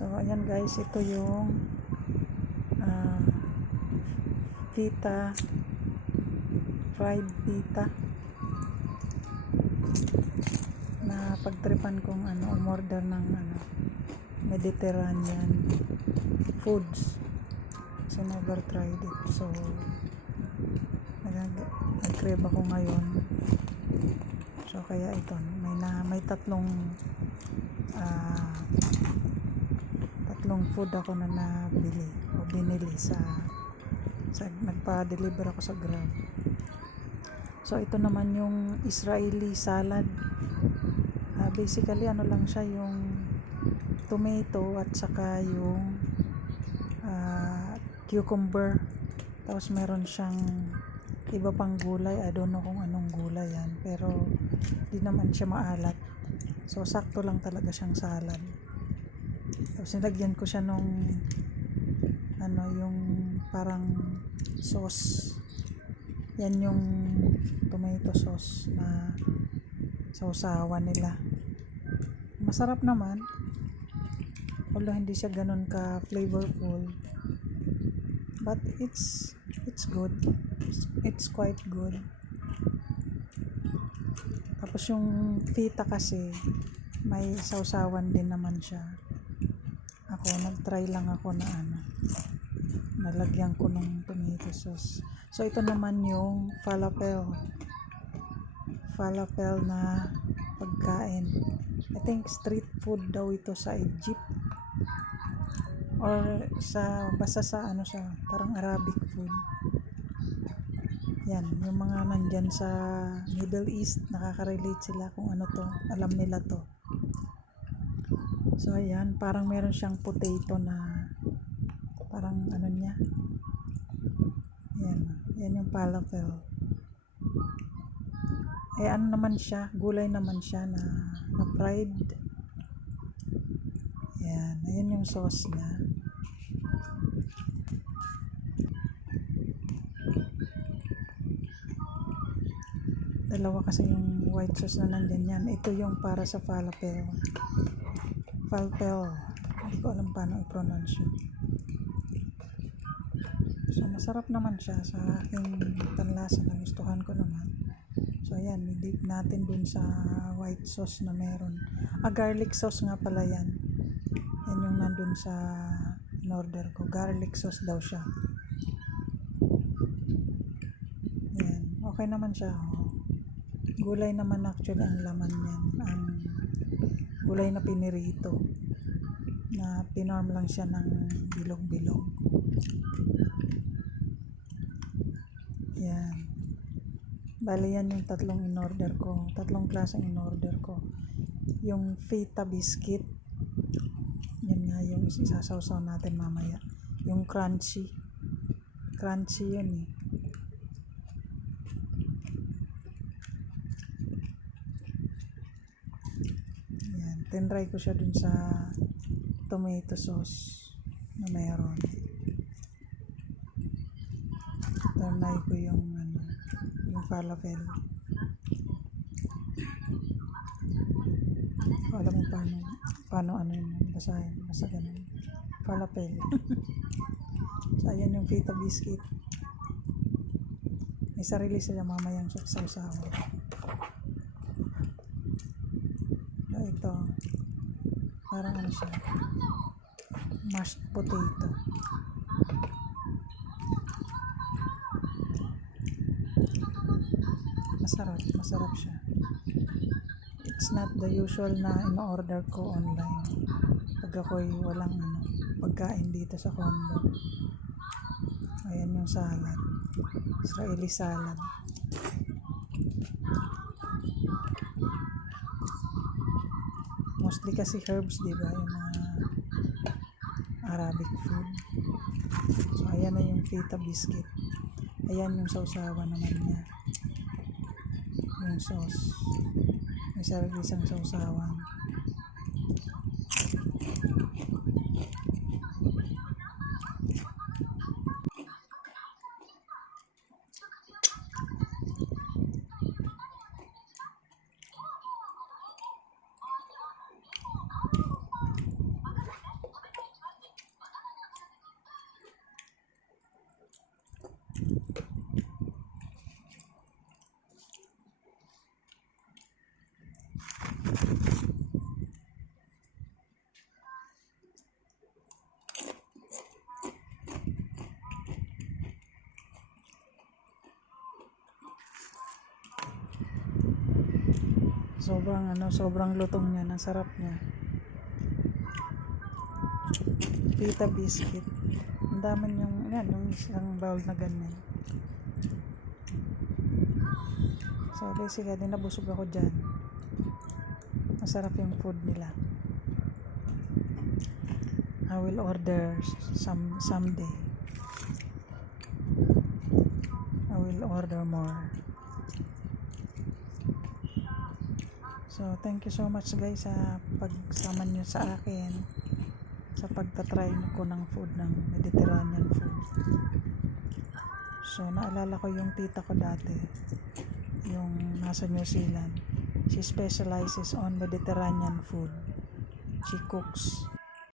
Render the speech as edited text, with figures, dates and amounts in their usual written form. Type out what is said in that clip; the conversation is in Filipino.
So ayan guys, ito yung uh, pita, fried pita na pagtripan kong umorder ng Mediterranean foods. So never tried it. So nag-crave ako ngayon. So kaya ito, may tatlong food ako na nabili o binili sa nagpa-deliver ako sa Grab. So ito naman yung Israeli salad. Basically lang siya, yung tomato at saka yung cucumber, tapos meron siyang iba pang gulay. I don't know kung anong gulay yan, pero di naman siya maalat, so sakto lang talaga siyang salad. Tapos nilagyan ko siya nung yung parang sauce. Yan yung tomato sauce na sausawan nila. Masarap naman, although hindi siya ganun ka flavorful, but it's good. It's quite good. Tapos yung feta kasi may sausawan din naman siya. Ako nag-try lang ako na nalagyan ko ng tomato sauce. So ito naman yung falafel na pagkain. I think street food daw ito sa Egypt, or basta sa siya, parang Arabic food. Yan, yung mga nandyan sa Middle East, nakaka-relate sila kung ano to, alam nila to. So ayan, parang meron siyang potato na parang niya. Yan yung falafel. Naman siya, gulay naman siya na fried. Ayan yung sauce niya. Dalawa kasi yung white sauce na nandyan yan. Ito yung para sa falafel. Hindi ko alam paano i-pronounce yun. So masarap naman siya sa aking panlasa, na gustuhan ko naman. So ayan, i-dip natin dun sa white sauce na meron. Garlic sauce nga pala yan. Yan yung nandun sa in-order ko. Garlic sauce daw siya. Yan, okay naman siya. Gulay naman actually ang laman niyan. Ang gulay na pinirito, na pinorm lang siya ng bilog-bilog. Yan. Bali yan yung tatlong in-order ko. Tatlong klaseng in-order ko. Yung feta biscuit, yan nga yung isasawsaw natin mamaya. Yung crunchy yun eh. Yan, tinry ko siya dun sa tomato sauce na meron. Tinry ko yung falafel. Alam mo paano yun, basta ganun. Falafel. So ayan yung feta biscuit. May sarili sila mamayang sausawan. Ito, parang siya, mashed potato. Masarap siya. It's not the usual na in-order ko online pag ako'y walang pagkain dito sa condo. Ayan yung salad, Israeli salad. Mostly kasi herbs, diba, yung mga Arabic food. So ayan na yung feta biscuit. Ayan yung sausawan naman niya, yung sauce. May sarili isang sausawan. sobrang lutong niya, ang sarap niya. Pita biscuit. Ang dami yung isang bowl na ganyan. So basically, nabusog ako dyan. Masarap yung food nila. I will order someday. I will order more. So, thank you so much guys sa pagsama nyo sa akin sa pagtatry ko ng food ng Mediterranean food. So, naalala ko yung tita ko dati, yung nasa New Zealand. She specializes on Mediterranean food. She cooks